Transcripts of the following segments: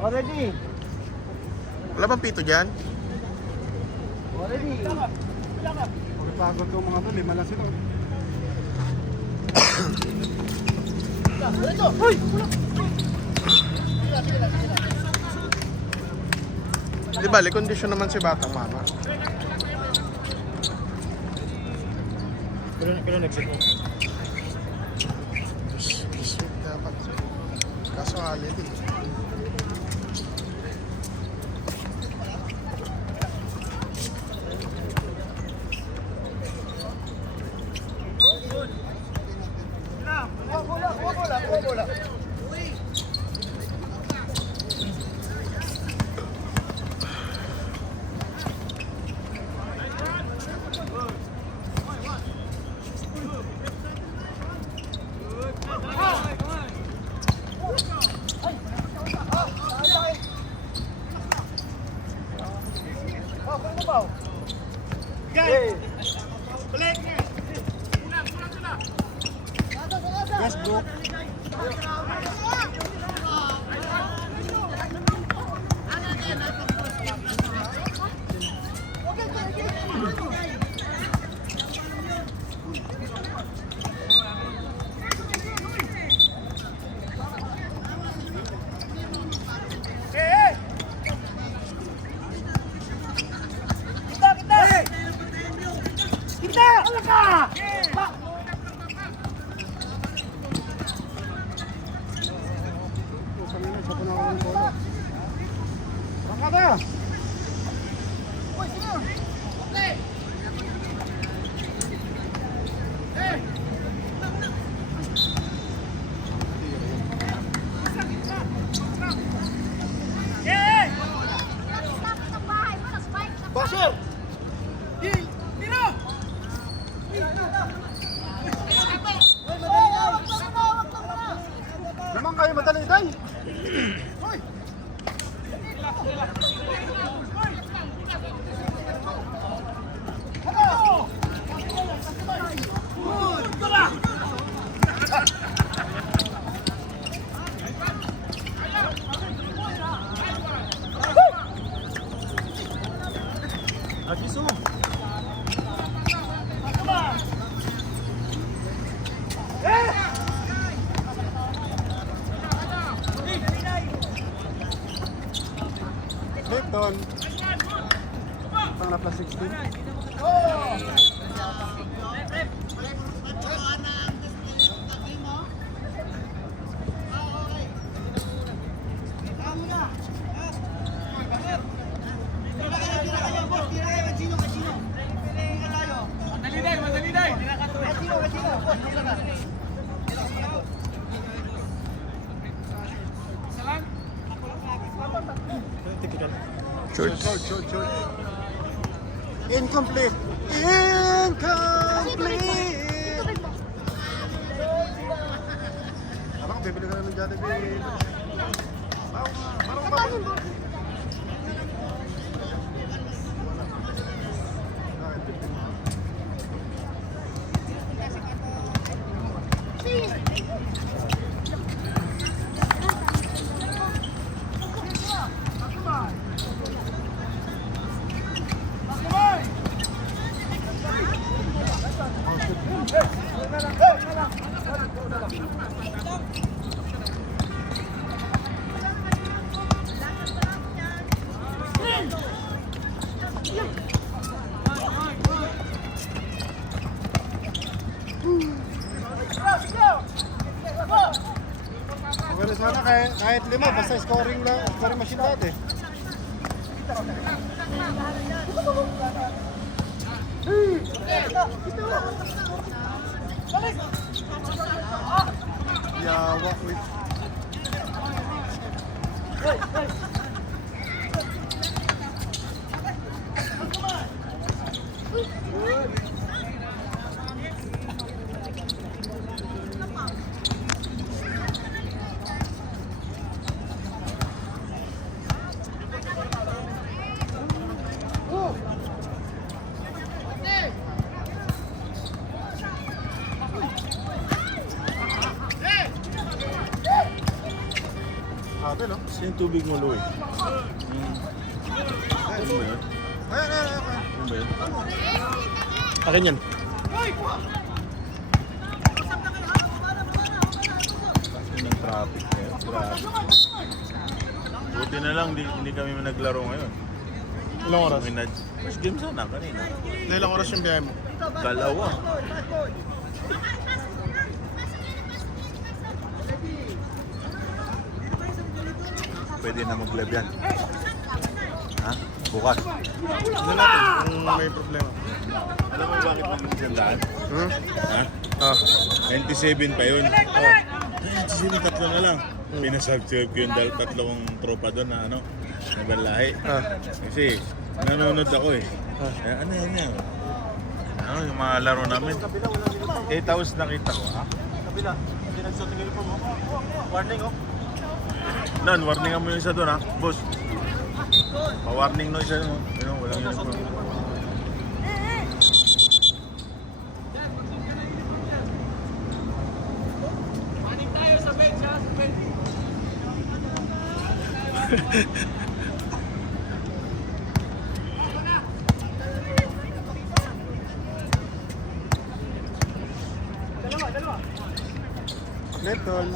Already. Wala bang pito dyan? Already. Pagkapagod ko mga to, 5 lang sila. Hoy! Di ba, kondisyon naman si Batang Mama. Pero nag-sit mo. Sweet dapat. Kaso holiday. Bola. Westbrook. Basher! Naman kayo madali, day. Agiso. Clayton. Pang na plus 16. Short. Incomplete. Abang, bibili ka na ng Jollibee. Pero sana kahit 5, basta scoring machine lahat eh. Yawa, wait. Sabi no? 100 tubig mo, Louie. Ano ba yun? Ayan. Ano ba yun? Akin yan. Kasi ng traffic ngayon. Grabe. Buti na lang, hindi kami naglaro ngayon. Ilang oras? Mas game sana kanina. Ilang oras yung biyahe mo? Dalawa. Pwede na mag-live yan. Ha? Bukas. Hindi natin kung may problema. Alam mo bakit nagsisindahan? Hmm? Ha? Ah. 97 pa yun. Oh. 97, tatlo na lang. Pinasubscribe ko yung tatlong tropa doon na ano, na balahi. Ah. Kasi nanonood ako eh. Eh ano yan? Ano yung mga laro namin? 8 hours nakita ko, ha? Kabila. Hindi nagsuot ng uniform mo. Warning oh. Nan, warningan mo yung isa doon, ha? Boss. Pa-warning no isa doon. Ano, walang uniform. Letol.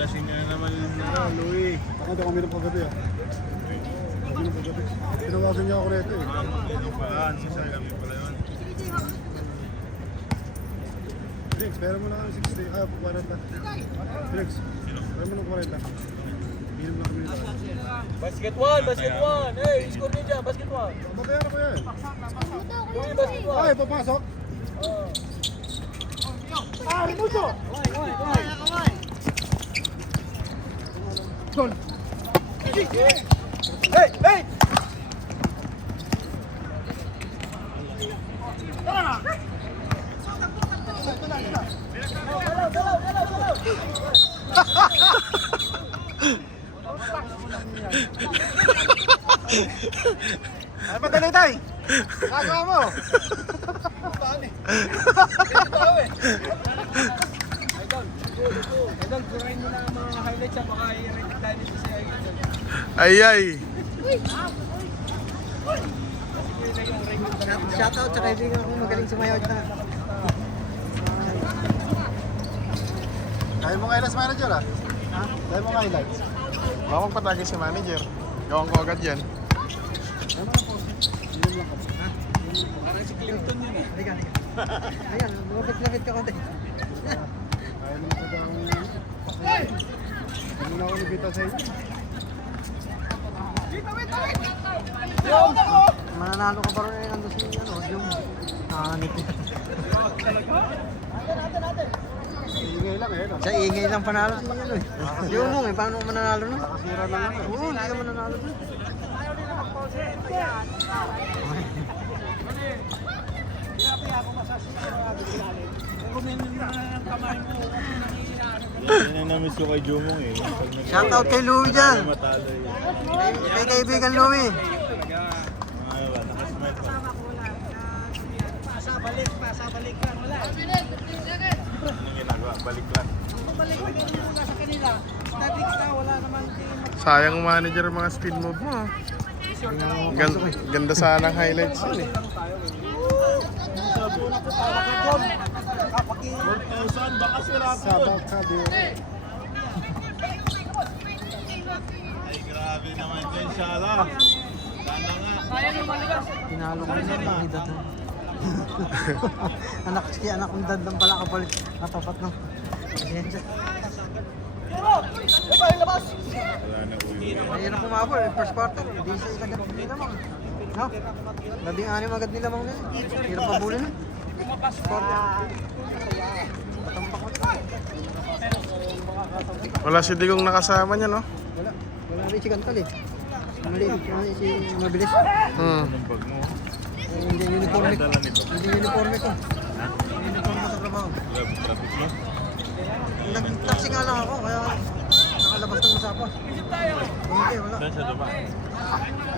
Lasing na naman yung Louie. Ako hindi kami ng paggabi ah. Kami ng paggabi. Tinawagan niya ako rito eh. Ano pa? Sa kami pala yun. Felix, pera mo na kami 60. 40. Felix, pera mo ng 40. Binom na kami nito. Basket 1, basket 1. Hey, score niyo dyan, basket 1. Babayaran ko yan. Louie, basket 1. Ay, papasok. Rimucho! Gol! Hey, hey! Ay, padali tayo! Nagawa mo! Idol, purahin mo na ang mga highlights at baka i-retic tayo nito si Idol. Ay. Shoutout sa kaibigan ko magaling sumayaw dyan. Kaya mo highlights manager ah? Ha? Kaya mo highlights? Baka magpatagay si manager. Gawin ko agad yan. Kaya mo na po. Binom lang kami. Parang si Clinton yun eh. Halika. Ayan, lumapit-lapit ka konti. Kaya mo na po daw. Kaya mo na ako nabita sa inyo. Mananalo ka pa rin eh, nandun si yung niti. Ingay lang eh. Sa ingay lang panalo si eh. Yung mo eh, paano mananalo nun? Nakasira na lang eh. Oo, hindi ka mananalo nun. Yan ang namiss ko kay Jumong eh. Shoutout kay Louie dyan. Matalo yun. Kay kaibigan Louie. Ay, wala. Nakasmile pa. Pasabalik lang, wala. Anong ginagawa? Balik lang. Balik ka din muna sa kanila. Static ka, wala naman Sayang manager mga speed move mo. Ganda sana ang highlights yun eh. 4,000 baka sira po. Sabak ka din. Ay, grabe naman dyan, Shala. Sana nga. Tinalo ko na lang edad. anak kong dad lang pala kapalit. Natapat ng pasensya. Wala na uwi. Mahirap kumabol, first quarter. Hindi sa ilagad nila mang. No? 16 agad nila mang na yun. Hirap pabulin na. First quarter. Patampak mo. Wala si Digong nakasama niya, no? Wala. Wala rin si Kantal eh. Maliit. Si mabilis. Anong bag mo? Hindi uniforme ko. Dala nito. Hindi uniforme ko. Ha? Uniforme sa trabaho. Traffic mo? Nag-taxi nga lang ako, kaya nakalabas Masapos ng masapos. Hindi, wala. Saan siya dumaan?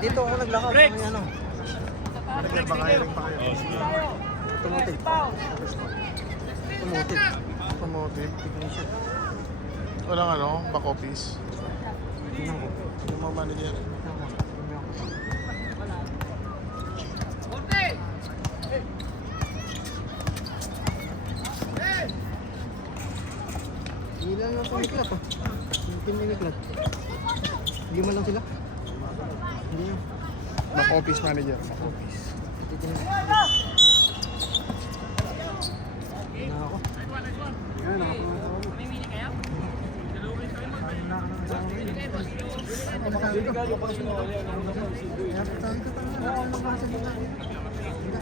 Dito ako naglakad. May ano. Manager, baka hiring pa kayo. Oh, sige. Automotive. Automotive. Automotive. Technician. Walang ano, back office. Tingnan ko. Yung mga manager. Tingnan ko. Ilan lang pumiklat oh. Yung pumiklat. 5 lang sila. Hindi yun. Back office manager. Back office. Titingnan. Na ako. Yan, nakapunta ako.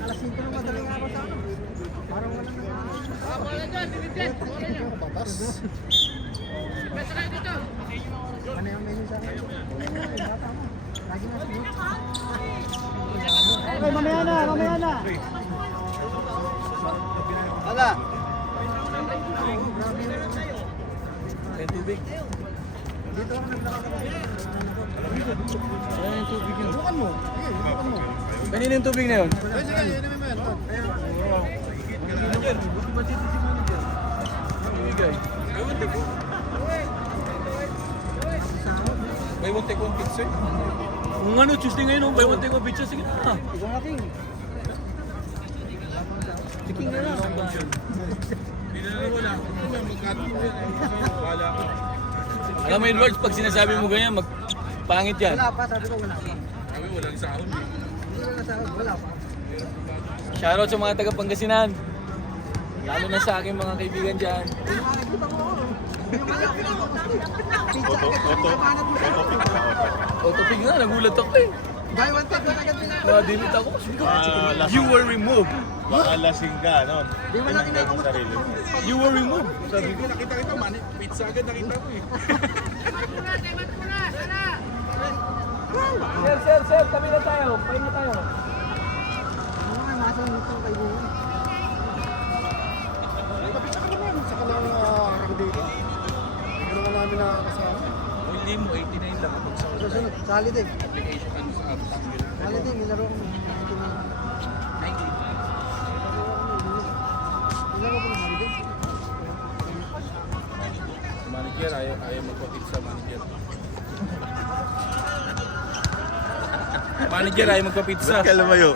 Alas 5 ng madaling araw sa akin. Parang wala Batas. ano yung menu sa akin? Bata mo. Lagi na siya. Okay, mamaya na. Wala. May tubig. Dito ako naglakad. Ayan yung tubig yun. Bukan mo. Kanina yung tubig na yun? Ay, sige, yun naman. May one take one pizza. Kung ano, Tuesday ngayon, may one take one pizza. Sige na. Isang aking. Tiking na lang. Alam mo, Edwards, pag sinasabi mo ganyan, pangit yan. Wala pa, sabi ko wala pa. Sabi walang sahod eh. Hindi wala sahod, wala pa. Shoutout sa mga taga Pangasinan. Lalo na sa aking mga kaibigan dyan. Yung mga nakikita mo ako. Yung mga nakikita mo. Pizza Auto, agad. auto, autopic na auto. Autopig nga, nagulat ako eh. Buy one take one agad pinaka. Nakadelete ako. Sabi ko, lasing. you were removed. Baka lasing ka, no? Di wala Tinanggal kinakamusta. mo sarili mo. You were removed. Sabi ko, Sir, kami na tayo. Pahin na tayo. Ano nga, nasa yung itong kaibigan. Sa kanang harang dito. Hindi naman namin nakakasama. Hindi mo, 89 lang. Susunod, solid eh. Solid eh, nilaro ko. Nilaro ko ng solid eh. Manager, ayaw magpa-pizza, manager. Manager, ayaw magpa-pizza. Ba't ka lumayo?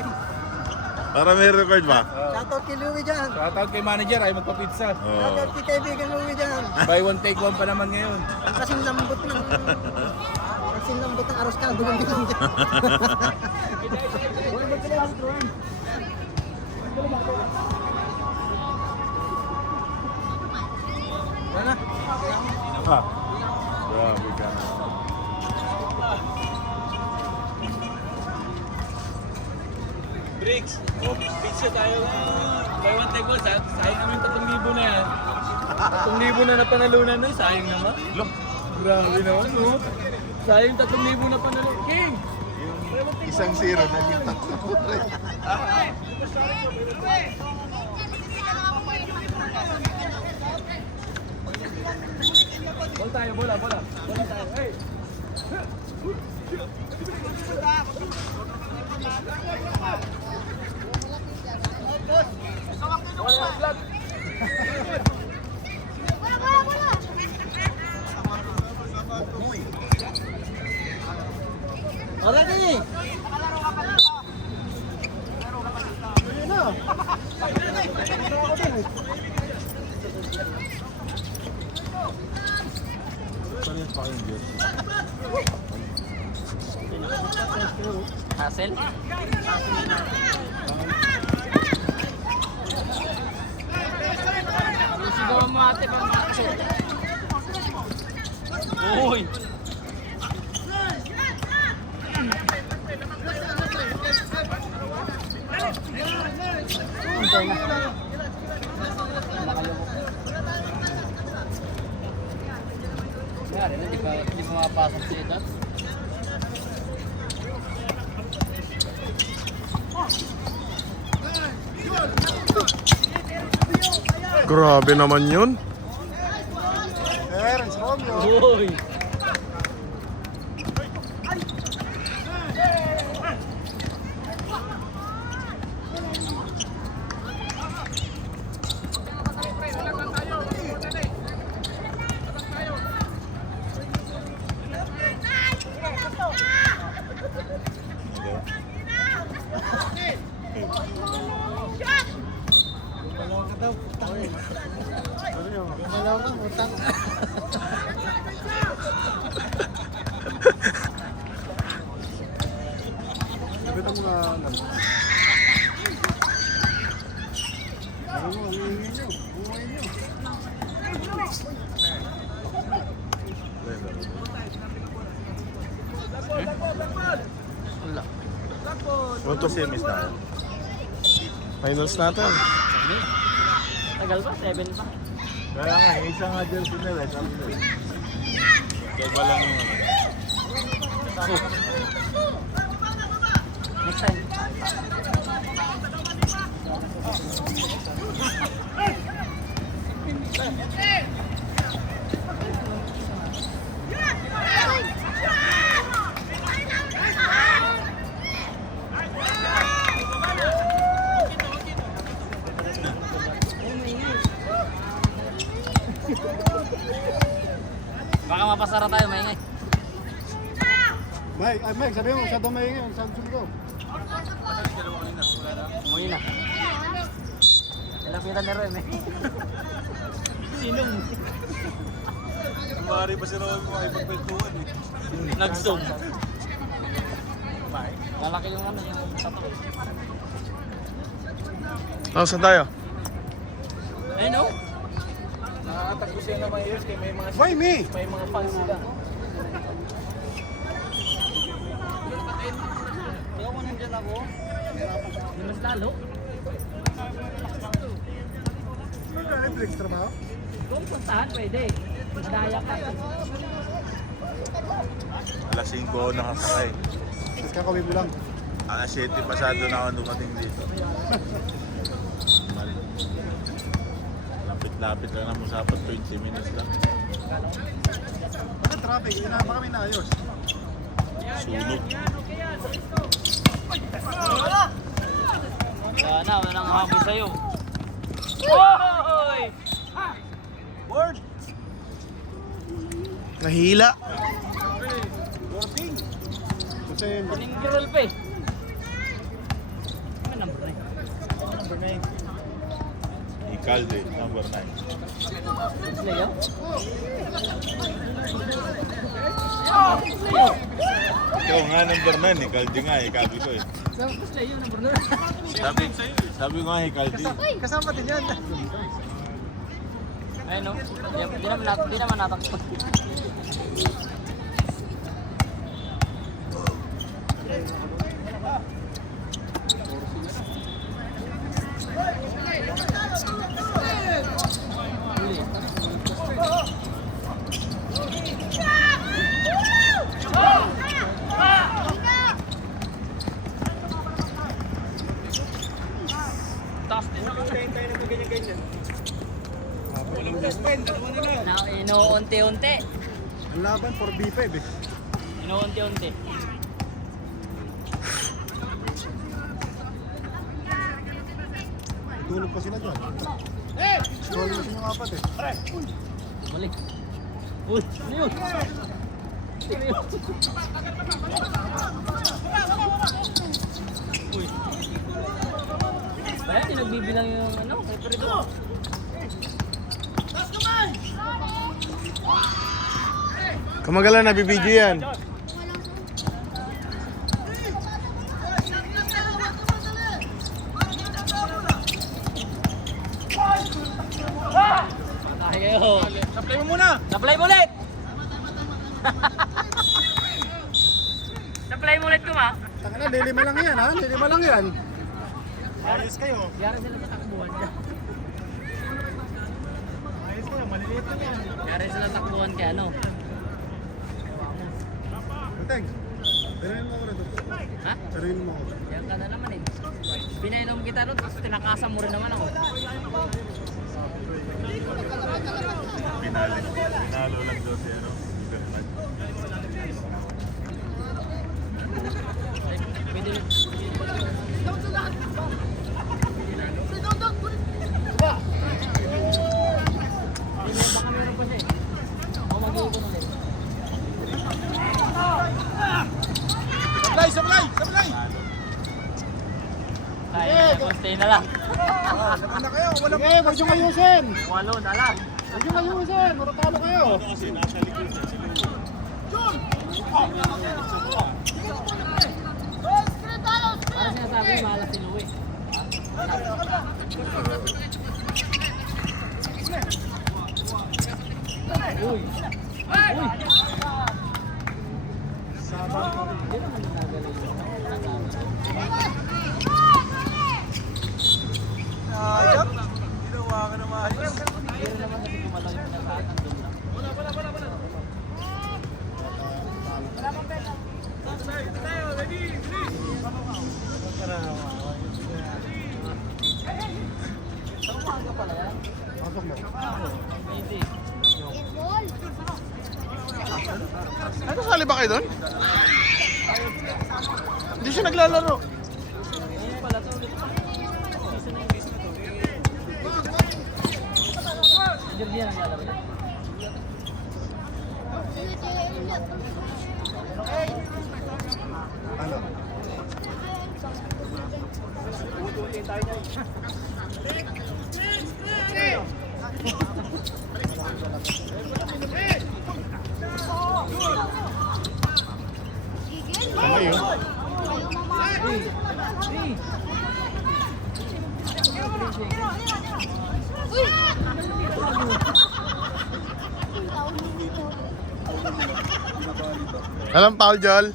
Para may record ba? Shoutout kay Louie dyan. Shoutout kay manager, ayaw magpa-pizza. Oo. Shoutout kay kaibigan Louie dyan. Buy one, take one pa naman ngayon. Ang kasing lambot ng... Kasing lambot ng aros ka, dulang bilang dyan. Wala na. Ha? Grabe ka. Bricks, pizza tayo. Buy one, take one. Sayang naman yung 3,000 na yan. 3,000 na napanalunan nun, sayang naman. Look, Grabe naman, no? Sayang 3,000 na panalunan. King! Isang zero na dito. Bola tayo, bola. Bola tayo, hey! Bola, flat! Already! Hassel? Sigawan mo ate pang hassel. Uy! Hintay na. Kaya hindi mo mapasok dito. Grabe naman yun. Terence Romeo. Uy! Ito mga ano. Ano mo, ang ingay nyo. Buhay nyo. Wala. Kung to semis na. Finals natin. Tagal ba? 7 pa? Kaya nga, yung isa nga jersey nila, sabi nila. Kaya ba lang yung ano? Next time. Baka mapasara tayo, maingay. Mike, sabi mo, sa domay ngayon, sa ko. Umuwi na. Nilapitan ni Ren eh. Sinong? Mari pa si Ron mo ay pagpwentuhan eh. Nag-zoom. Lalaki yung ano, yung tato. Oh, saan tayo? Eh no? Nakakatagpo siya ng mga ears kaya Why me? may mga fans sila. Kaya kung nandyan ako, mas lalo. Netflix trabaho? Kung puntahan, pwede. Magdaya ka. Alas 5 ako nakasakay. Tapos kakawin mo lang. Alas 7 pasado na ako dumating dito. Lapit-lapit lang naman sa 20 minutes lang. Ano traffic? Hindi na ba kami naayos? Sunog. Sana, walang happy sa'yo. Hoy! Word! Nahila. Kasi Siningirol pa eh. Ano number 9? Number 9. Ikalde, number 9. Leo? Ikaw nga number 9, Ikalde nga, ikabi ko eh. Leo, number 9. Sabi ko nga Ikalde. Kasama din yan. Ayun no? Di naman natakot. Taas din ako. Na inuunti-unti. ang laban for B5 eh. Inuunti-unti. Tulog pa sila dyan. Scroll na sila mga apat eh. Mali. Uy, ano yun? Sino yun? Uy. Kaya hindi nagbibilang yung ano, kay Perito. Kamagalan, nabibidyo yan. Patay kayo. Supply mo muna! Supply mo ulit! Supply mo ulit ko ma. Taka na, lilima lang yan ha? Lilima lang yan. Ayos kayo. Yari sila sa takbuhan dyan. Ayos kayo, maliliit lang yan. Yari sila takbuhan kaya ano. Teng, sarili mo ako rito. Ha? Sarili mo ako. Yan ka na naman eh. Pinainom kita ron, tapos tinakasan mo rin naman ako. Pinalo lang doon si ano. Pwede rin. Baka meron pa siya eh. Ako mag-iupo na ulit. Supply! Kaya na, stay na lang. Ano kayo? Walang... Sige, wag yung ayusin! Walo na lang. Huwag yung ayusin, maratalo kayo. Kasi nasa likod na sila. Parang sinasabi, malas si Louie. Uy! Uy! Ayop. Ginawa ka na maayos. Pasok mo. Ano, sali ba kayo doon? Hindi siya naglalaro. Ano? Tama yun. Alam, Paul Jol.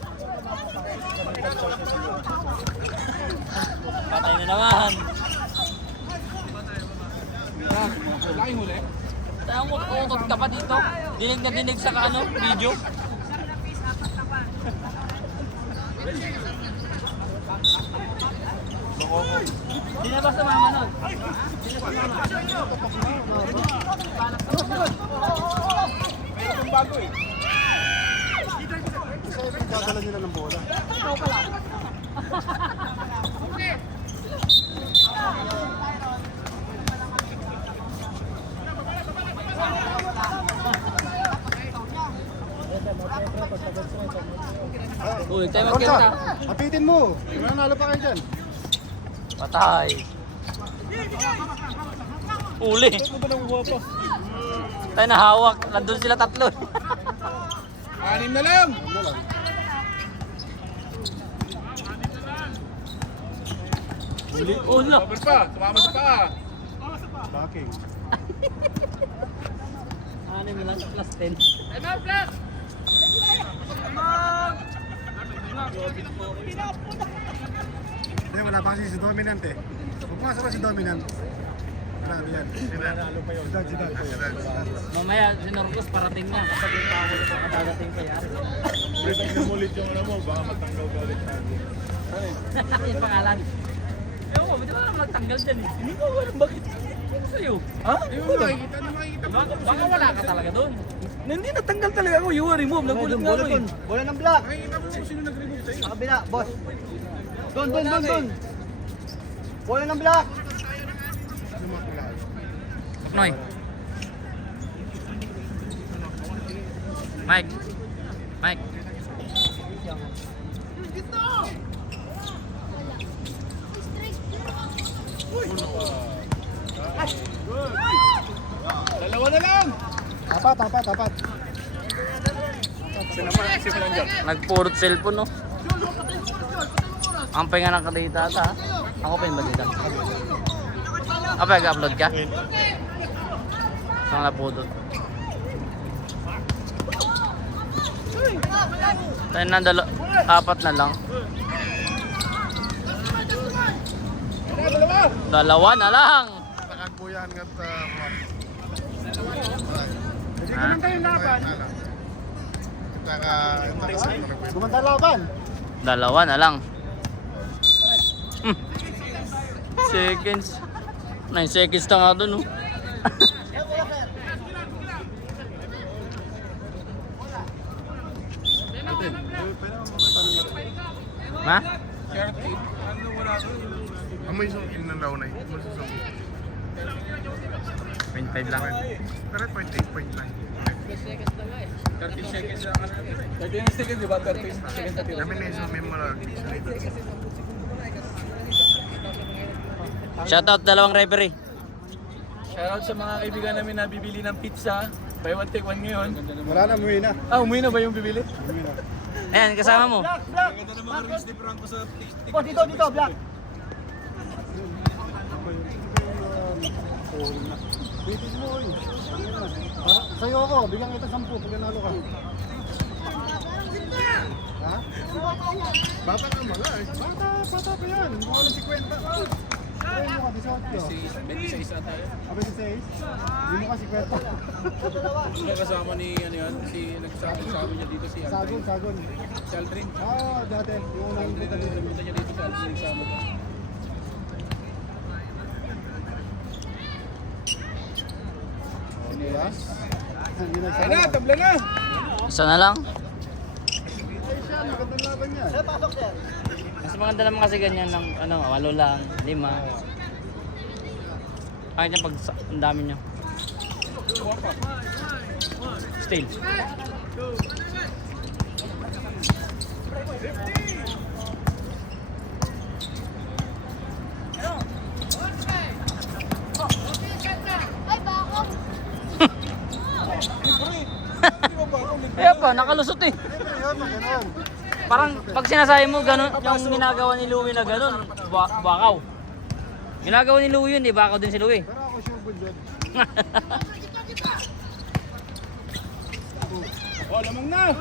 Patay na naman. Tayo mo, utot ka pa dito. Dinig na dinig sa ano, video. Sino ba sa mama nun? Sino sa mama? Dadala nila ng bola. Uy, tayo Kamsa, magkita. hapitin mo. Nanalo pa kayo dyan. Patay. Uli. Tayo nahawak. Nandun sila tatlo. Anim na lang. Ano lang? Uli. Ulo. Pa, tumama sa paa. Backing. Ano mo lang sa plus 10. Hindi, wala pa kasi si Dominant eh. Huwag masa pa si Dominant. Ano yan? Nanalo pa yun. Sidan. Mamaya, si Norcos parating na. Kapag yung power ko kadadating pa yan. Umulit yung ano mo, baka matanggal ka ulit tayo. Yung pangalan. Ewan ko, ba't naman magtanggal dyan eh? Hindi ko alam bakit. Ano sa'yo? Ha? Baka wala ka talaga doon. Hindi natanggal talaga ako. You were removed. Nagulat nga ako eh. Bola ng black. Sa kabila, boss. Doon. Bola ng black. Noy. Mike. Dalawa na lang. Tapat. Nagpurot cellphone no. Ang penga ng kadita ata. Ako pa yung balita. Apa nag-upload ka? Saan napudot? Tayo na apat na lang. Dalawa na lang. Nakagbuyan nga Ha? Gumanda laban. Dalawa na lang. Seconds. 9 seconds na nga dun, oh. Ha? Amoy yung inalaw na yun. 0.5 lang. Pero 0.8, 13 seconds lang. 13 seconds, di ba? 13 seconds na Kami na yung memorable. Shoutout dalawang referee. Shoutout sa mga kaibigan namin na bibili ng pizza. Buy one take one ngayon. Wala na, umuwi na. Ah, umuwi na ba yung bibili? Umuwi na. Ayan, kasama mo. Bitis mo, oy. Sa'yo ako, bigyan kita 10 pag nanalo ka. Ha? Bata ka mga eh. Bata pa yan. Mukha ng 50. Ay, mo ka, 18. 26 na tayo. 26? Hindi mo ka 50. Yung kasama ni, ano yan, si nagsabi niya dito si Sagon, sagon. Si Aldrin. Ah, dati. Yung unang kita dito. Punta niya dito si Aldrin, nagsama ko. Diba? Hindi na Ay na, tabla na! Isa na lang. Ay siya, magandang laban niya. Mas maganda naman kasi ganyan ng ano, 8 lang, 5. Kahit yung pag ang dami niya. Still. Kaya pa, nakalusot eh. Yun, ganun. Parang pag sinasabi mo ganun, yung ginagawa ni Louie na ganun, bakaw. Ginagawa ni Louie yun, di bakaw din si Louie. Pero ako sure good yun. Oh, lamang na!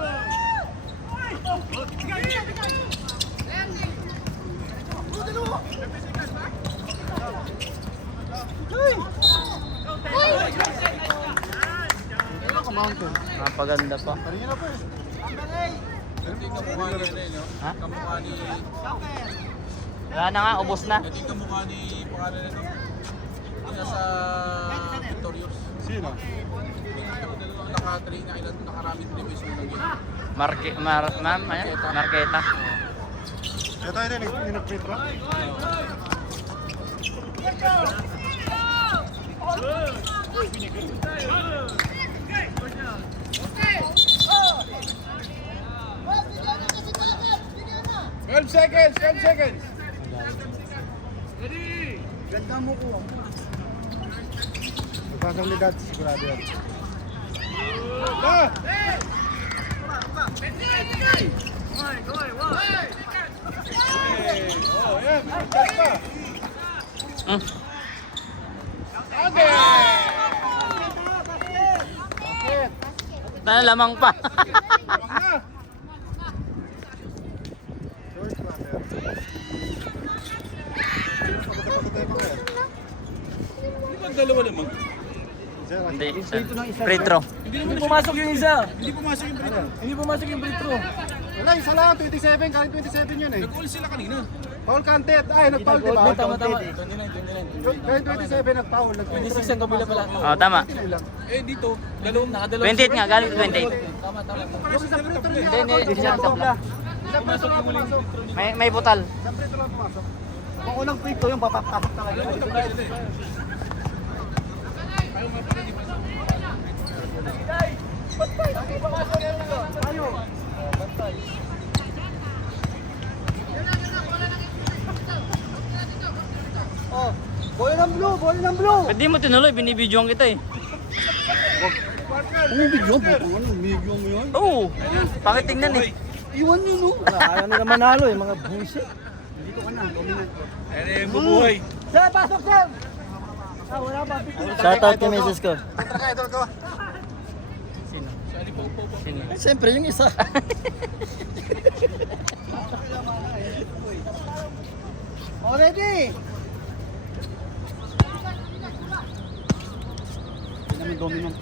Ano ka mountain? Napaganda pa. Paringin na pa eh. Kamukha ni ano eh, no? Ha? Kamukha ni... Wala na nga, ubos na. Ito yung kamukha ni... Pangalan na ito. Yung nasa... Victorious. Sino? Naka-train na ilan, nakaramit na beso ng game. Ma'am, ayan, Marqueta. Ito, nag-print ba? Seconds! 12 seconds! Ganda mo ko. Magpasang ligad, sigurado yan. Ah! Oh, yan. Magkas pa. Hmm. Okay! Lamang pa. Lamang na! Short runner. Pagkatapagkatay mo kaya. Hindi ba dalawa naman? Hindi, free throw. Hindi pumasok yung isa. Hindi pumasok yung free throw. Hindi pumasok yung free throw. Wala, isa lang. 27. Kahit 27 yun eh. Nag-call sila kanina. Foul counted. Ay, nag-foul diba? Tama. 29. Kahit 27 nag-foul. 26 ang kabila pala. Oh, tama. Eh dito, dalawang nakadalawa. 28 nga, galing 28. Tama. Yung isang free throw niya. Hindi, hindi siya nagtapla. Isang free throw lang pumasok. May butal. Isang free throw lang pumasok. Kung unang free throw yung papapasok talaga. Oh, bola ng blue, bola ng blue. Pwede mo tinuloy, binibidyoan kita eh. Umibigyo mo? Ano, umibigyo mo yun? Oo, bakit tingnan eh. Iwan nyo, no? Ayaw nila manalo eh, mga bullshit. Dito ka na, dominant. Eh, bubuhay. Sir, pasok, sir! Ah, wala pa. Shoutout kay Mrs. ko. Kontra ka, idol ko. Sino? Siyempre, yung isa. Already! Hindi namin dominant.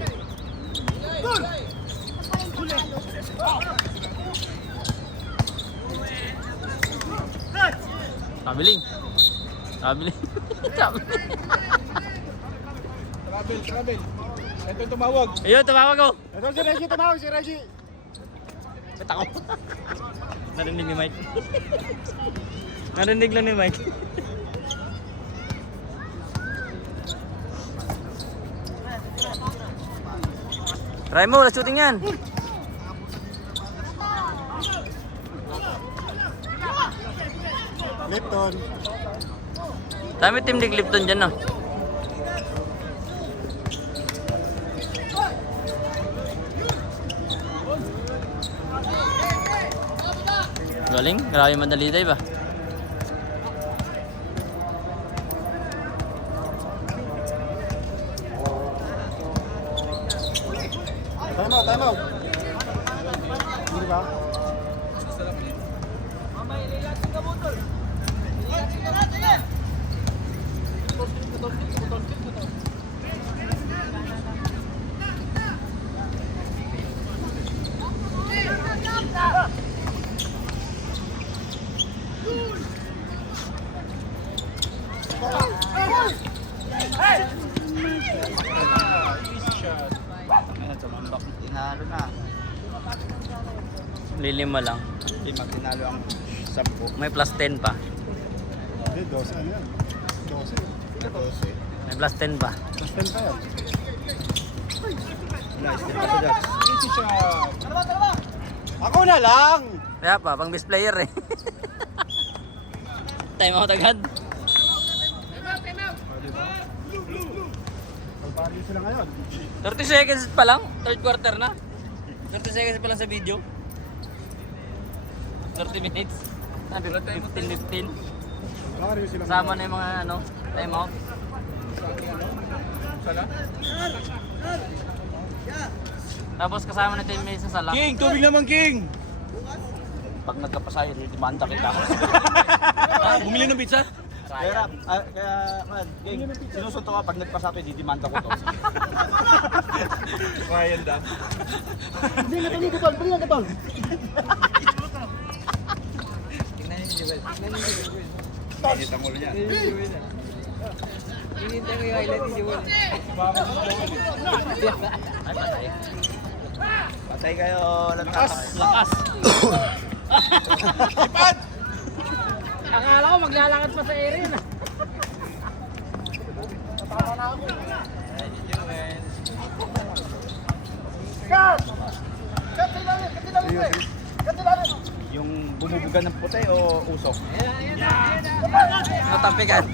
Kabiling. Kabiling. Kabiling. Travel. Ito yung tumawag. Ayun, tumawag ko. Ito si Reggie, tumawag si Reggie. Ba't ako? Narinig ni Mike. Narinig lang ni Mike. Try mo, last shooting yan. Lipton. Dami team ni Clifton dyan, no? Galing, grabe madali dive ba? Time out. Hindi ba? Tinalo na. Lilima lang. Hindi magtinalo ang 10. May plus 10 pa. Hindi, 12 ano yan? 12. May plus 10 pa. Mas 10 pa yan. Nice, din pa siya. Ako na lang! Kaya pa, pang best player eh. Time out agad. Pagpari sila ngayon. 30 seconds pa lang, third quarter na. 30 seconds pa lang sa video. 30 minutes. 15-15. Pagpari sila Kasama na yung mga ano, time out. Tapos kasama na 10 minutes sa sala. King! Tubig naman, King! Pag nagkapasayan, demanda kita. Bumili ng pizza? Kaya, King, sinusunto ka pag nagpasapi, didemanda ko to. Ryan da. Hindi na tuloy ko tol, bring ka tol. Init ang ulo niya. Hinintay ko yung highlight ni Jewel. Ay, patay. Patay kayo, lakas. Lakas. Ipad! Akala ko maglalakad pa sa area na. Yung bumubuga ng puti o usok? Matapikan.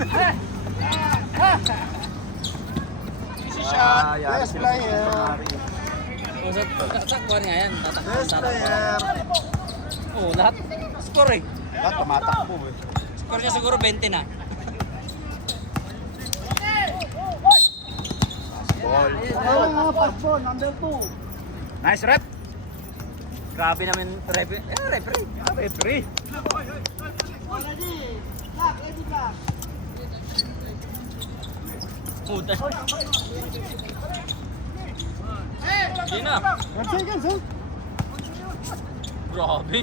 Easy shot. yari Best sila sa player. Sumari. Usap, takbuhan nga yan. Best player. Oo, lahat. Score eh. Lahat tumatakbo eh. Score niya siguro 20 na. Ball. Ayun nga, fast ball, number 2. Nice rep! Grabe naman referee. Referee. Referee! Puta. Hindi na. 10 seconds, huh? Grabe.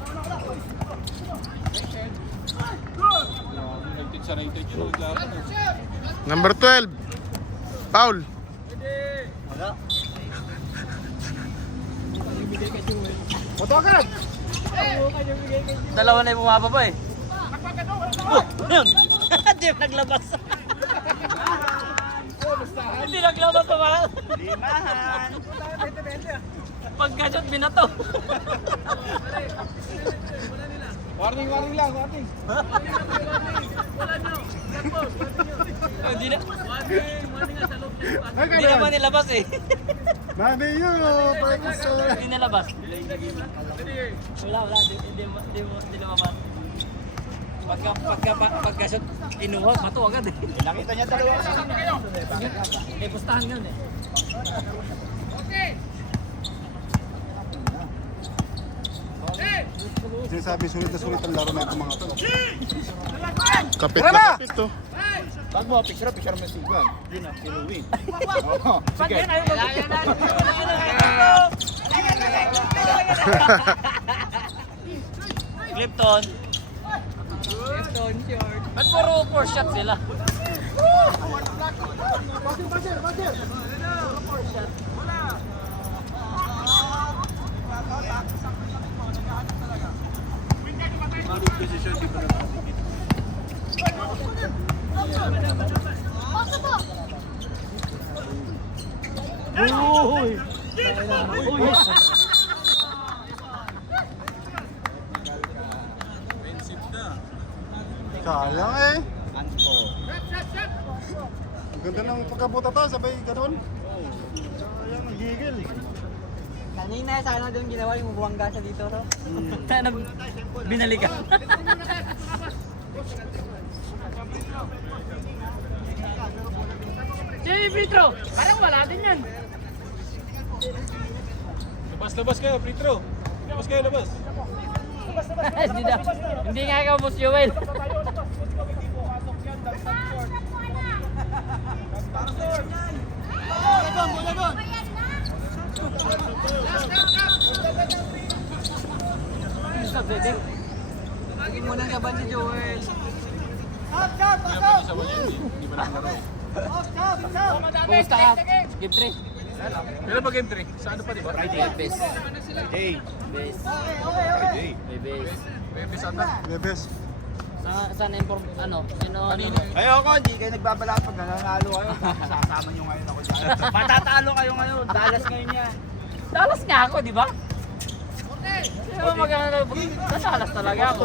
Number 12. Paul. Moto agad. Dalawa na yung bumababa eh. Oh, yun. Hindi naglabas. Hindi naglabas pa ba? Limahan! Pagka-shot binato. Warning lang, warning. Oh, Hindi na. Ay, Hindi naman nilabas eh. Mami yun, practice. Hindi nilabas. Wala. Hindi lumabas. Pagka-shot, inuha, mato agad eh. Nakita niya dalawa. Eh, pustahan yun eh. Sinasabi, sulit na sulit ang laro na itong mga to. Kapit na kapit to. Pag mo, picture mo si Juan. Yun na, si Louie. Oo, sige. Clipton. Ba't puro 4 shots sila? Sayang eh. Ang ganda ng pagkabuta to, sabay ganun. Sayang, nagigil. Kanina, sana doon ginawa yung buwang gasa dito, no? Sana binalikan. Jay Petro, parang wala din yan. Labas kayo, Petro. Labas kayo, labas. Hindi nga ikaw, Boss Joel. Lagi mo nang gaban si Joel. Kumusta ka? Game 3. Kailan ba game 3? Sa ano pa, di ba? Friday. Best. Friday. Best. Friday. May best. Bebes ata. Bebes. Sana inform, ano? Ayoko, hindi kayo nagbabalak pag nananalo kayo. Sasama nyo ngayon ako dyan. Matatalo kayo ngayon. Dalas ngayon yan. Dalas nga ako, di ba? Sino ba magkano? Dalas talaga ako.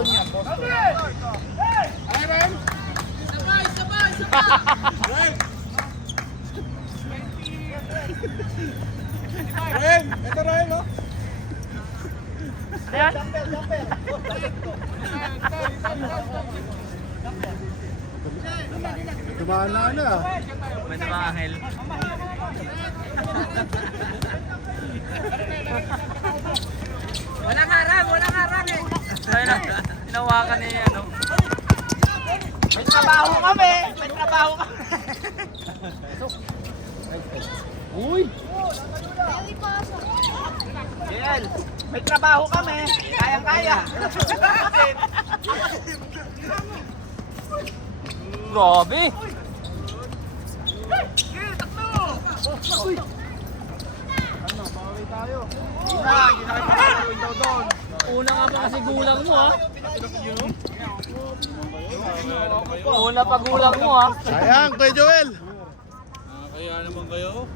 Ren! Ito Ren, no? Ayan. Tumaan na ano ah. May namahil. Walang harang eh. Ayun na, hinawakan niya yan, no? May trabaho kami. Uy! Joel, may trabaho kami. Kayang-kaya. Grabe! Una nga pa kasi gulang mo, ha? Una pa gulang mo, ha? Sayang, Kuya Joel. Kaya naman kayo.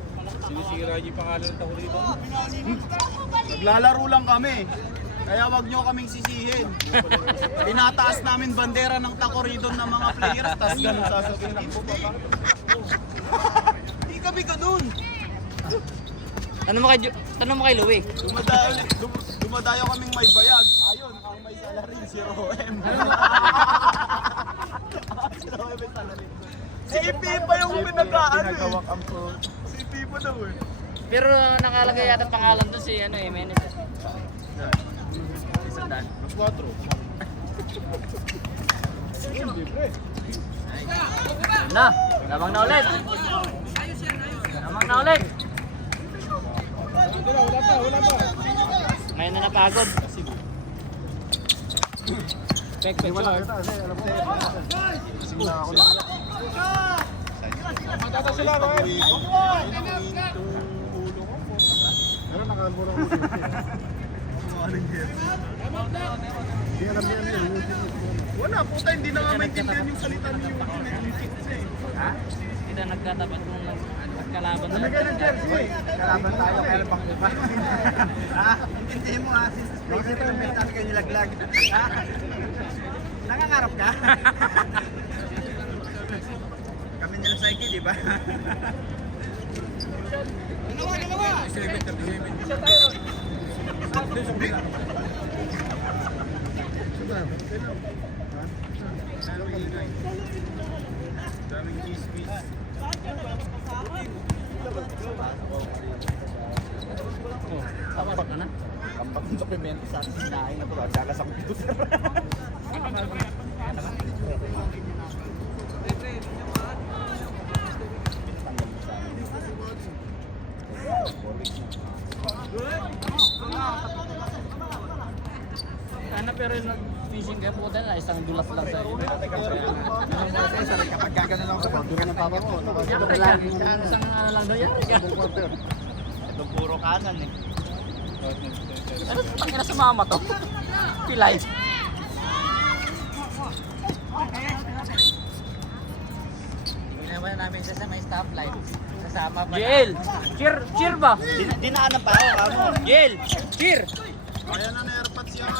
Sinisira niyo yung pangalan ng Takorito. Naglalaro lang kami. Kaya wag nyo kaming sisihin. Tinataas namin bandera ng Takoridon ng mga players, tapos ganun sasabihin mo ba? Hindi kami ganun. Tanong mo kay Louie. Dumadayo kaming may bayag. Ayun, ang may salary, si Roem. Si Roem may salary. Si Ipi pa yung pinagkaan eh. Si Ipi pa daw eh. Pero nakalagay yata pangalan doon si Menes. Isandaan. Mas 4. Na, lamang na ulit. Wala pa. Ngayon na napagod. Pek. Wala kita kasi alam mo. Lasing na ako. Matata sila ba? Pero nakalburo ko. Hindi alam niya yun. Wala, puta, hindi na nga maintindihan yung salita ni Eugene. Ha? Kita nagkatapat kung nagkalaban na. Nagay ng jersey. Kalaban tayo, kaya pang iba. Intindihin mo ha, since Space may tabi kayo nilaglag. Nangangarap ka? Kami nila Saiki, di ba? Daming chismis. Tama ka na? Kampak ng supplement sa sinain na to, at saka sa computer. Sana pero nag-fishing ka po na isang dulas lang sa'yo. Kapag gagano lang sa computer ng papa mo, Yari ka. Isang ano lang daw yari ka. ito puro kanan eh. Ano sa tangina sa mama to? Pilay. Ginawa namin siya sa may stoplight. Kasama pa. Jiel! Cheer ba? Dinaanan pa ako, kamo. Jiel! Cheer! Kaya na na-airpods yan.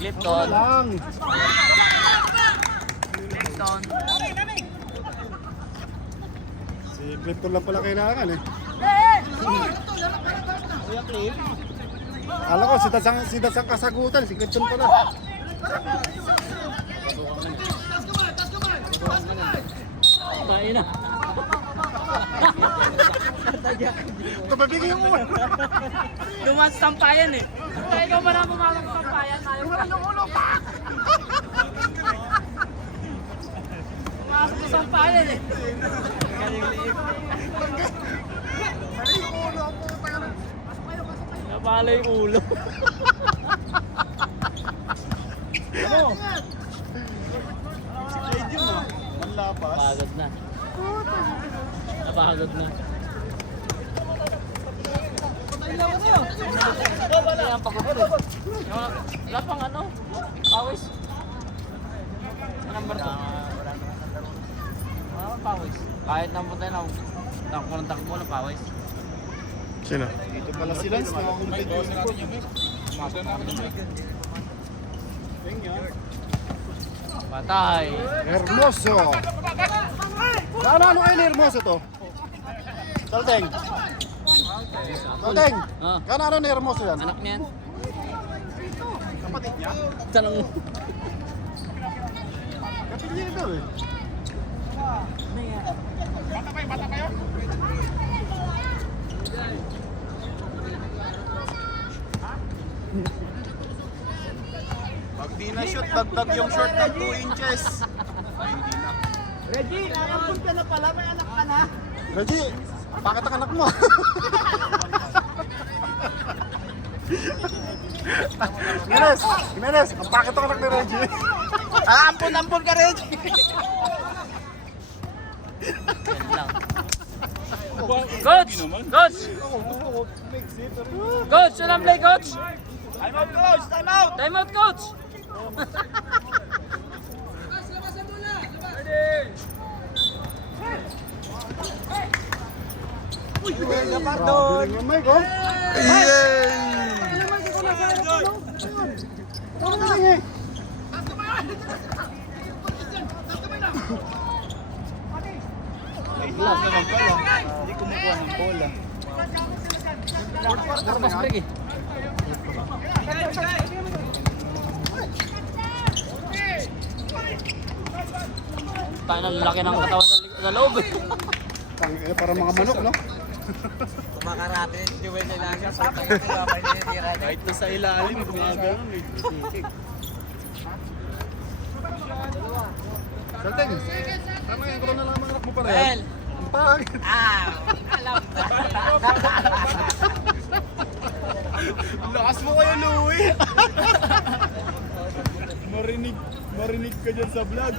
Clifton. Lang. Clifton. Si Clifton lang pala kailangan eh. Alam ko, si Dasang kasagutan, si Clifton pala. Tayo na. Tumabigay yung ulo. Dumaan sa sampayan eh. Kaya ikaw ba na pumasok sa sampayan? Ayaw ka. Pumasok sa sampayan eh. Napala yung ulo. Ano? Si Medium ah. Manlapas. Napagod na. Napagod na. Wala ang pagod. Wala pang ano? Pawis. Ano number 2? Wala pang pawis. Kahit nang punta na, takbo ng takbo na pawis. Sino? Dito pala si Lance, nakakumpit yun. Patay. Hermoso. Ano kayo ni Hermoso to? Talteng. Talteng. Ah, Ano ni Hermoso yan? anak niyan. Kapatid niya? Tanong mo. Kapatid niya ito eh. Pag di na shoot, dagdag yung short ng 2 inches. Ay, hindi na. Reggie, bakit ang anak mo? Jimenez, ang bakit ang anak ni Reggie? Ampun ka, Reggie! Yan lang. Coach! Coach! Coach! Walang play, coach! Time out, coach! Time out! Time out, coach! Grabe lang yung mic, oh. May glove naman pala. Hindi kumukuha ng bola. Mas break eh. Tayo na lalaki ng katawan sa loob eh. Para mga manok, no? Kahit na sa ilalim, gumagano eh. Salteng, tama yan, kung nalaman anak mo pa rin. Well, Ang pangit. alam. Lakas mo kayo, Louie! marinig ka dyan sa vlog.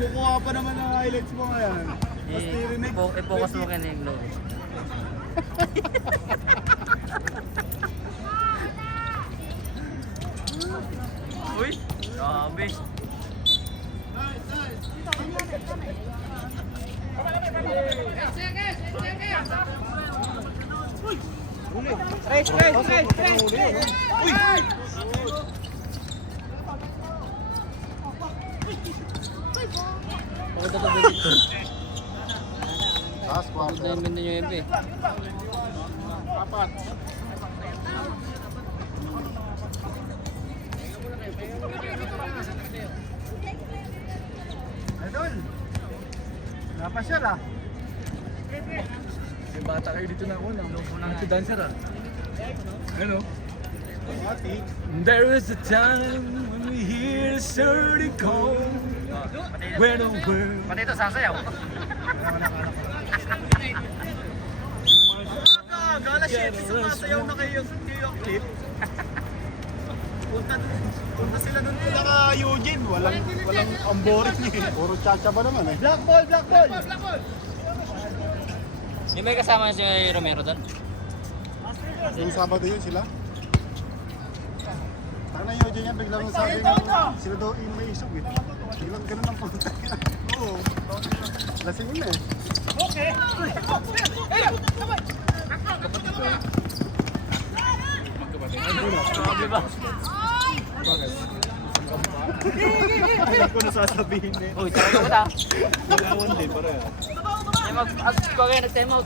Kukuha pa naman ng highlights mo ngayon. Tapos tirinig. I-focus mo kayo yung load. Uy, grabe. Pakita to dito. Last Pakita quarter. yung bindi nyo yung MP. Apat. Idol. Napasyal ah. May bata kayo dito na ako. Nang dancer ah. Ano? Mati. There is a time when we hear a certain call. When the world... Pati ito sasayaw. Gala shit, sumasayaw na kayo sa New York Clip. Punta sila doon kaya Eugene. Walang amborin eh. Puro chacha ba naman eh? Black ball! Yung may kasama si Romero doon? Yung Sabado yun sila. Parang yung Eugene yan, biglang sabi ng sila daw yung may isog eh. Biglang ganun ang punta. Oo. Lasing yun eh. Grabe ba? Hindi ko na sasabihin eh. Uy, sarap ka ba? Nakawan din, pareha. Time out. Bagay, nag-time out.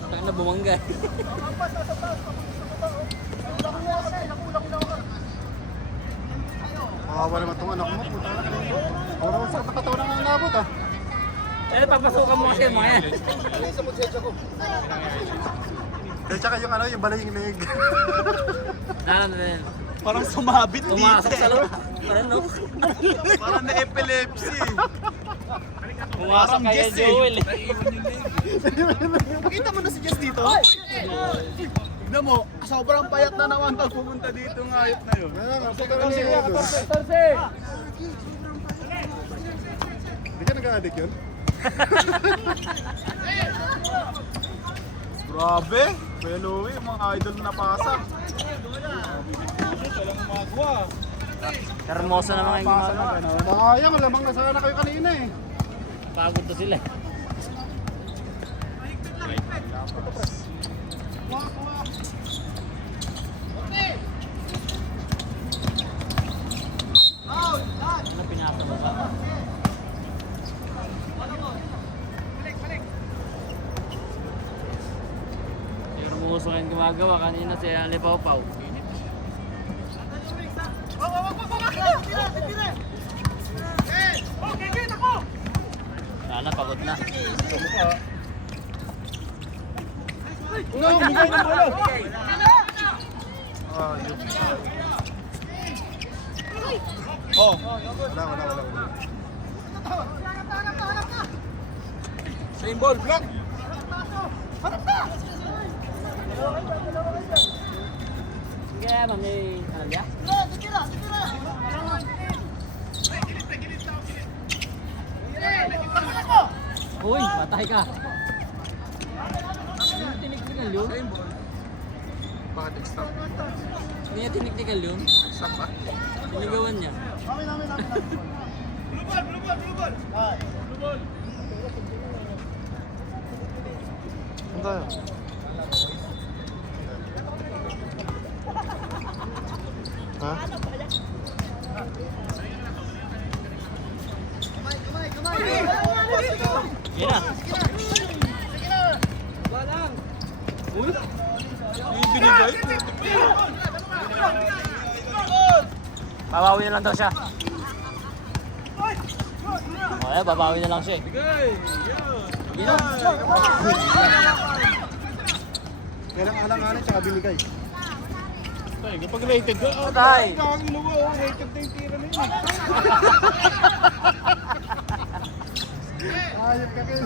Taka na bumangga. Makawa naman itong anak mo. Puta na kanina. Ako naman sa katawan na nga inabot ah. Eh, papasukan mo kasi mga yan. Eh, tsaka yung ano, yung balay yung leg. Ano na yan? Parang sumabit dito. Pumasok sa loob. Ano? Parang na epilepsy. Pumasok Parang kaya Jess eh. Joel eh. Makita mo na si Jess dito? Tignan mo, sobrang payat na naman pag pumunta dito ng ayot na yun. Kaya nga, puta na niya. Hindi ka nag-addict yun? Grabe, Beloy, yung mga idol na pasa. Hermoso na mga yung Pasa gumagawa. na gano'n. Nakayang, lamang na sana kayo kanina eh. Pagod to sila eh. Ano pinasa ba sa? Hermoso yung gumagawa kanina si Ali Pau Pau. Sana pagod na. Ah, yun. Oh, Wala. same ball, block. Kaya mami, ano niya? Uy, patay ka. Ano tiniktikan yun? Bakit extra? Hindi niya tiniktikan yun? Stop ba? Sinigawan niya. Ano tayo? Ha? Yan na. Yung binigay. Babawi na lang daw siya. Ay, babawi na lang siya eh. Yun na. Kailang alang-alang tsaka binigay. Kapag rated ka, Patay. ang luwa, rated na yung tira na yun. Ayop ka kayo.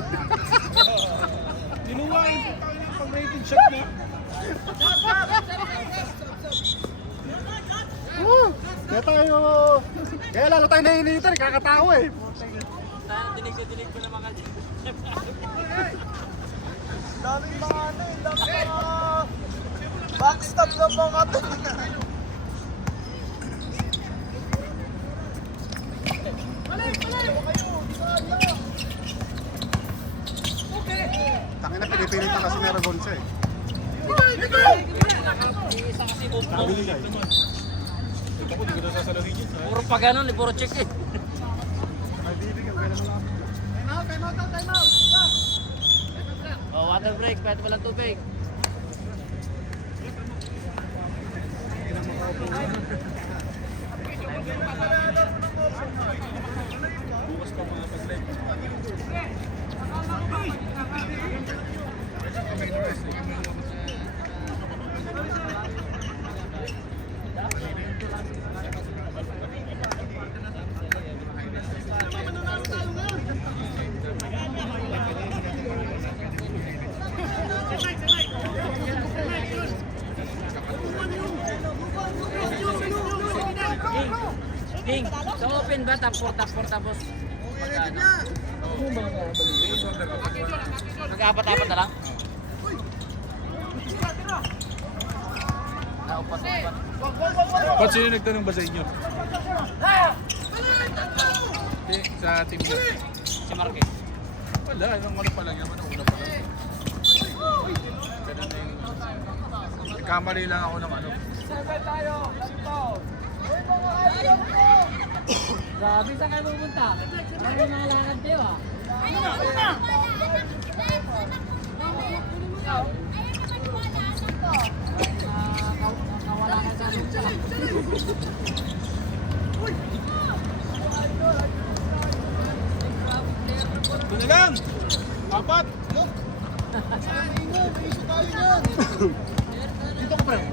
Ginuwa yung pag rated shot na. Kaya tayo... Kaya lalo tayo nahihilitan, kakatawa eh. Dinig ko na mga Daming mga ano eh, daming mga backstab na mga to. Tangin na pinipilit na kasi meron gonsa eh. isa kasi bumpo. Binigay. Puro pa ganun, puro check eh. Ay, bibigyan. Kaya naman lang. Oh, water break, pwede palang tubig. King, sa open ba? Tapos magkano? Mag-apat-apat na lang? Naupat-upat. Ba't sino nagtanong ba sa inyo? Sa team nyo? Si Marquez. Wala, anong ano pa lang naman, ang una pa lang. Ganun na yung... Kamali lang ako ng ano. Grabe, saan kayo pupunta? Parang nakalakad kayo ah. Nakawala ka sa amin pala. Ito na lang! Apat! Dito ko pa rin.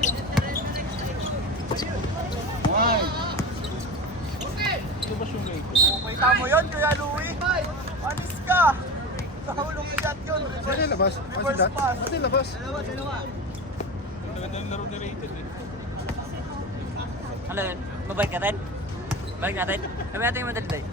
Ito ba yung rate? May tamo yun, Kuya Louie. Panis ka. Kahulong ikat yun. Pwede labas. Pwede pass. Pwede labas. Ang ganda ng laro ni Rated eh. Ano yun? Mabalik natin? Balik natin? Kami natin yung madali tayo.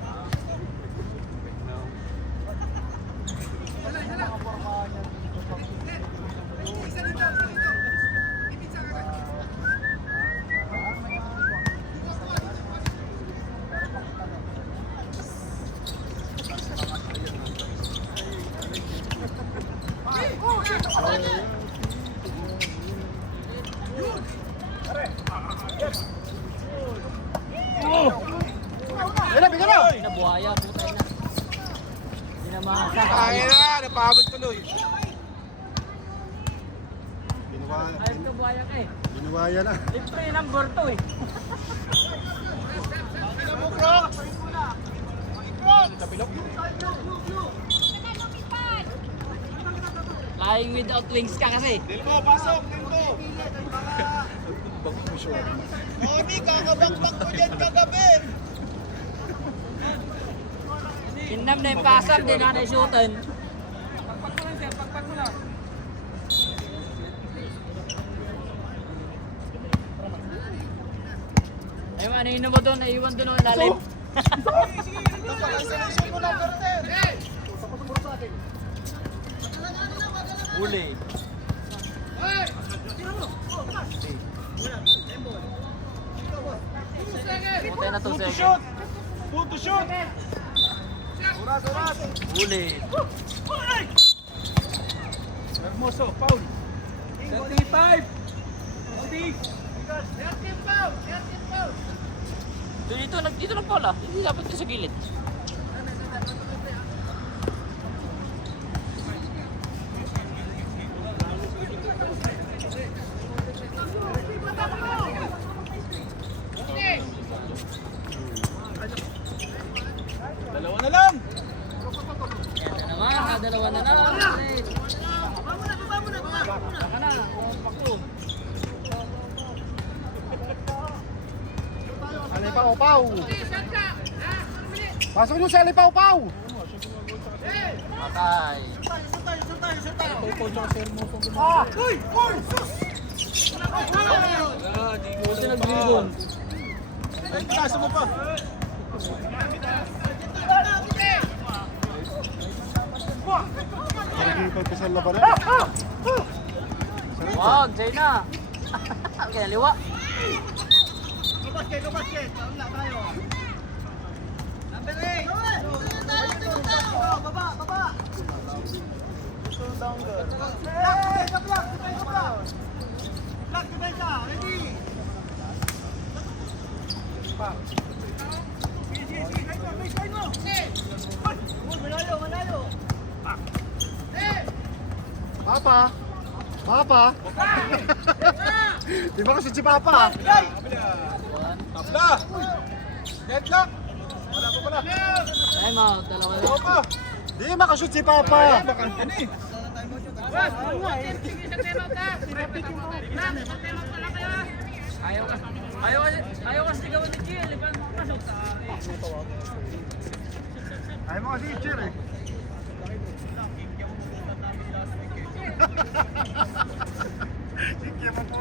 Nabuhaya, putay na. Hindi na makakasama. Ay na! Napagod tuloy. Ayaw ka buhaya ka eh. Binuwaya na. Siyempre, number 2 eh. Flying without wings ka kasi. Dilmo, pasok! Dilmo! Mami, kakabakbak ko dyan kagabi! Kinam na yung pasal, di na na-shootin. Ayun, ano yun mo doon? Naiwan doon ang lalim. Ito pala ang solusyon mo na, Bertel! Uli. Putay na to, Puto sir. shoot! Puto shoot! Uras, uras! Uli. Hermoso, foul. 35! Dito lang pala. Hindi dapat ka sa gilid. Dalawa na lang! Dalawa na lang. Baka na, pako. Alipaw-paw. Pasok nyo sa alipaw-paw. Patay. Buti nag-dribble. Ay, klasa mo pa! Naging pagkasal na ba rin? Wag, Jaina. Okay, liwa. Basket, basket! Wala tayo! Number 8! Baba, baba! Hey! Block! Block, defensa! Ready! Malayo! Papa! Papa! Di ba kasi si Papa? Tabla! Deadlock! Wala pa pala. Time out, dalawa na. Dalawa pa! Di makashoot si Papa! Baka ano eh. Ayaw kasi gawin ni Jill. Ibang pasok sa Ayaw mo kasi i-cheer eh. Sige mo po.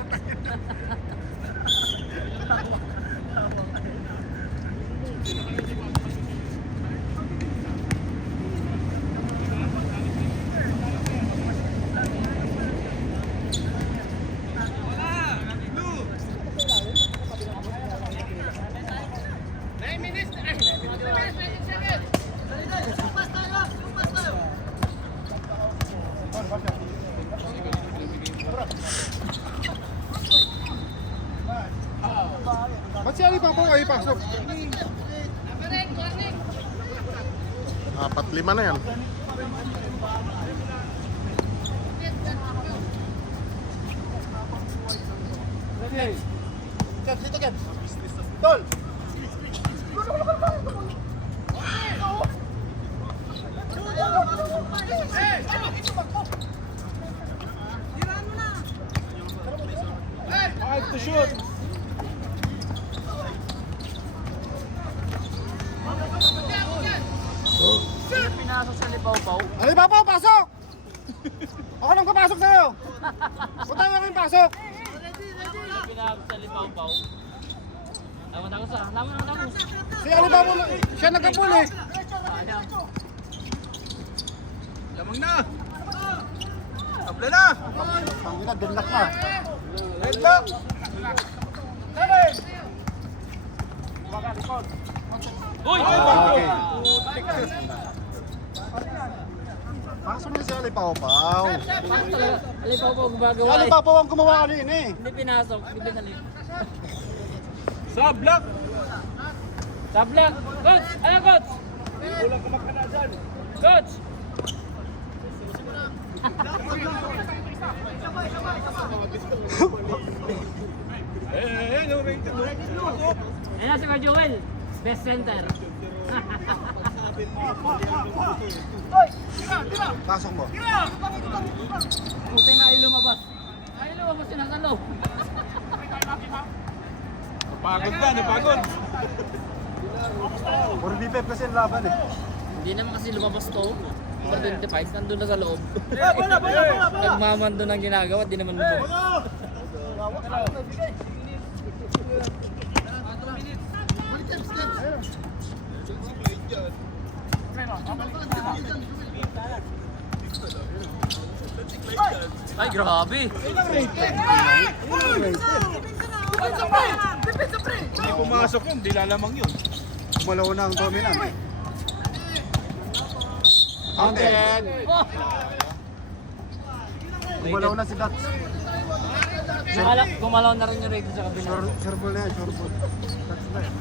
Ba't si Ali pa po kayo pasok? 4-5 na yan. Pinasok sa lipaw-paw. Ali pa po, pasok! Ako nang papasok sa'yo! Huwag tayo kayong pasok! Pinasok sa lipaw-paw. Laman ako sa. Laman. Si Ali pa po, siya nagkapul eh! Lamang na! Tabla na! Pangina, deadlock na! Headlock! Uy! Okay. Pasok niya si Ali pa po. Lipaw-paw Si gumagawa Ali eh. pa po ang gumawa kanina eh! Hindi pinasok, hindi binalik. Sablak! Sablak! Coach! Ano coach? Kulang ka makana dyan. Coach! No rated mo. Ayan na si Kuya Joel. Best center. Pasok mo. Buti na ayaw lumabas. Ayaw lumabas yun nasa loob. Napagod ka, napagod. 4v5 kasi ang laban eh. Hindi naman kasi lumabas to. Number 25, nandun na sa loob. Bola! Nagmamando ng ginagawa, di naman lumabas. Ay, grabe! Hindi pumasok yun, di lalamang yun. Kumalaw na ang dominant. Counted! Kumalaw na si Dats. Gumalaw na rin yung radio sa kabila. Sureball na yan, sureball. Dats na yan.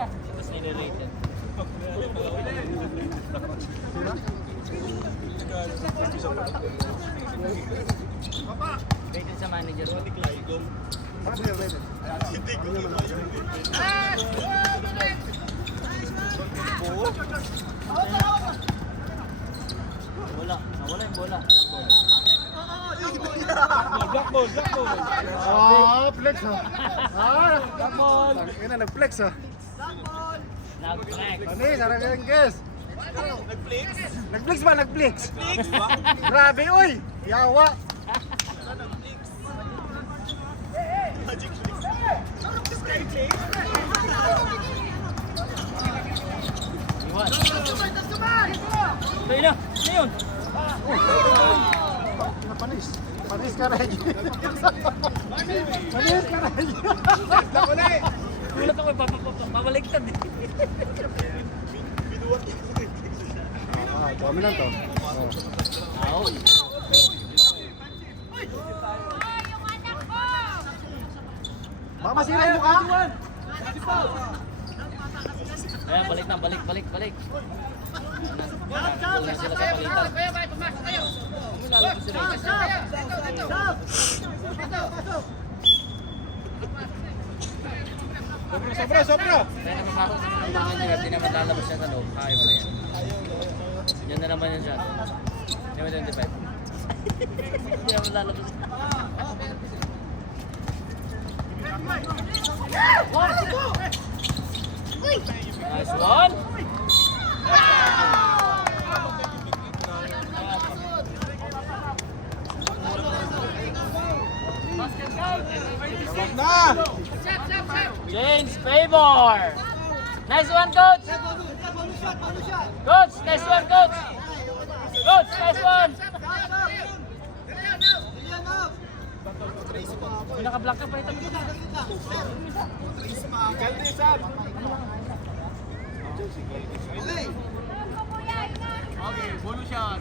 Tapos nire-rated. Rated sa manager. Bola. Nawala yung bola. Black ball! Flex ha. Ina, nag-flex ha. Nag-track. Ano eh, sarang yung guess. Nag-flex ba? Nag-flex? Grabe, oy! Yawa! Iwan. Tayo na. Ano yun? Panis. Panis ka rin. Panis ka rin. Gulat ako, babaliktad eh. Dominant to. Out. Baka masira yung mukha. Ayan, balik na, balik. Kulang sila sa palitan. Lalabas si Reyes. Sobra! Kaya naman ako sa mga niya, di naman lalabas siya sa loob. Kaya mo na yan. Yan na naman yung shot. Yan 25. Di naman lalabas. Nice one! Basket James Favor. Nice one, coach. Coach, nice one, coach. Coach, nice one. May naka-block ka pa ito. Okay, bolo shot.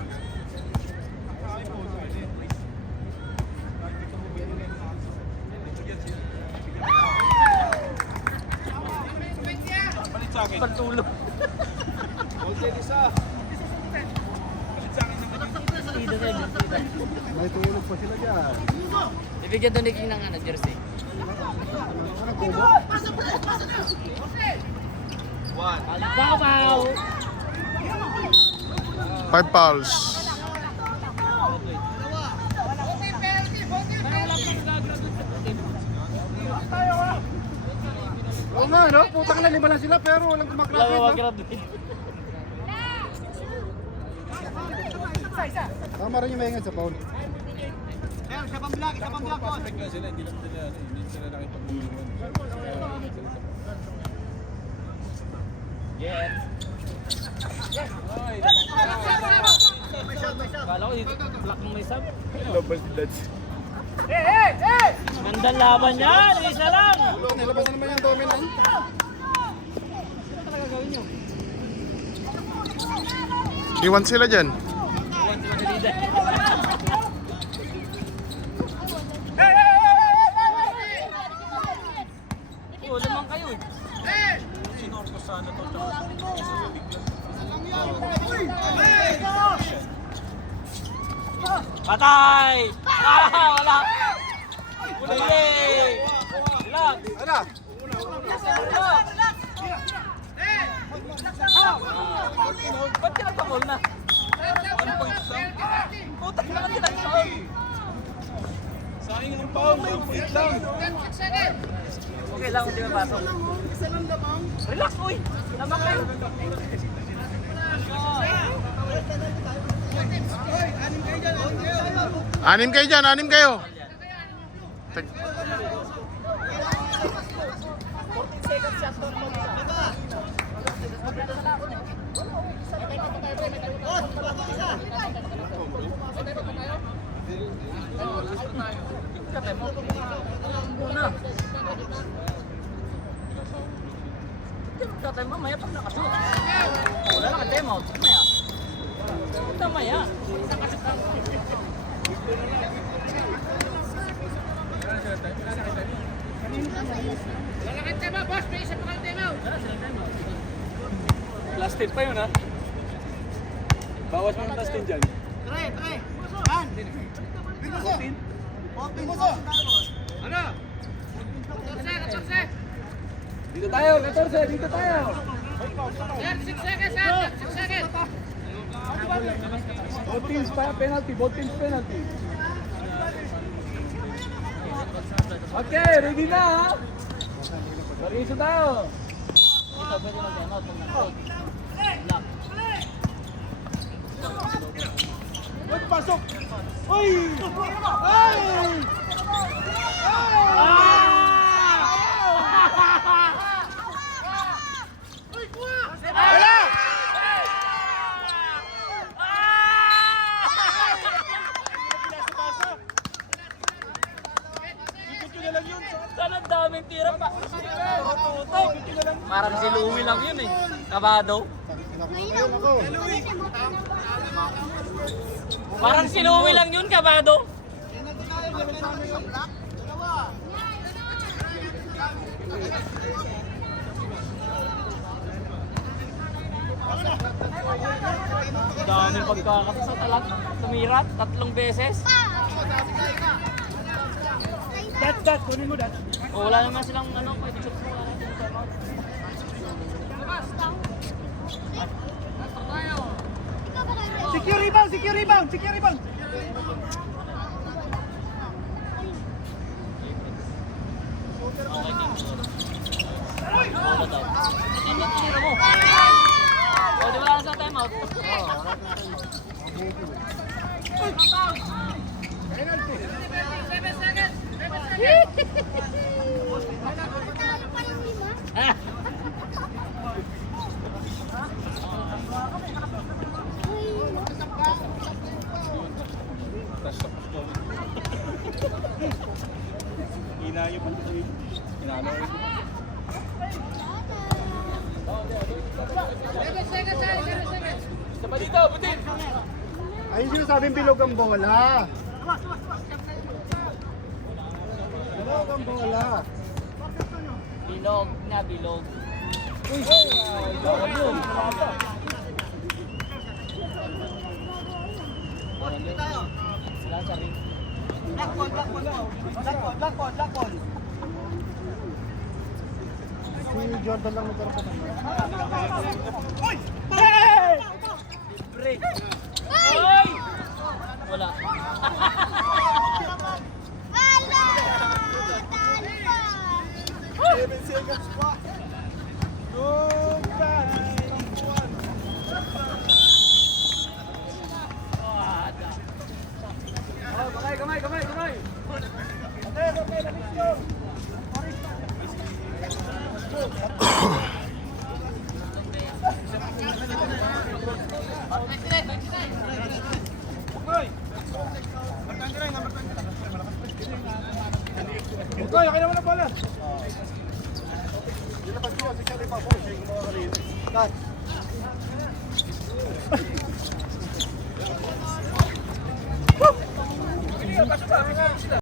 Pantulog. May tulog pa sila dyan. Ibigyan doon ni King ng jersey. Ano, kubo? Babaw! 5 fouls. Oo nga, no? Putang na, 5 lang sila pero walang kumakrapit, no? graduate. Tama rin yung maingay sa Paul. Yes. Kala ko dito, black ng may sub. Gandang laban yan, isa lang. Nilabas na naman yung dominant. Iwan sila dyan. Oo, lamang kayo eh. Patay! Wala! Uli! Wala! Ano? Ba't kinagpakol na? Putak na ka kinagpakol. Sayang ng pound, 1 point lang. Okay lang kung di mapasok. Relax, uy! Lamang kayo. Anim kayo dyan, 6 kayo. Tatay mamaya pag nakashoot. Wala lang ang time out. Mamaya. Mamaya. Last 10 pa yun ha. Bawas mo ng last 10 dyan. Dito tayo, 14, dito tayo. 6 seconds. Both teams pa penalty, both teams penalty. Okay, ready na ha? Pariso tayo. Ito, pwede mag-time out. Block. Uy, pasok! Uy! Ay! Saan ang daming tira pa? Parang si Louie lang yun eh. Kabado. Ayun ako. Parang si Louie lang yun, kabado. Daming pagkakasa sa talag. Tumirat, 3 beses. Dat, kunin mo dat. O, wala naman silang ano, pwede shoot mo. Secure rebound. Okay, bola daw. Ito yung tira mo. O, di wala na sa timeout. Sabay dito, butin! Ayun yung sabing bilog ang bola. Bilog ang bola. Bilog na bilog. Sila sa rin. Si Jordan lang nagkaroon pa kanya. Break. Oy! Wala. Kamay! Ugoy, okay naman ang bola. Dilabas ko si Charlie pa po. Siya yung mga kanina.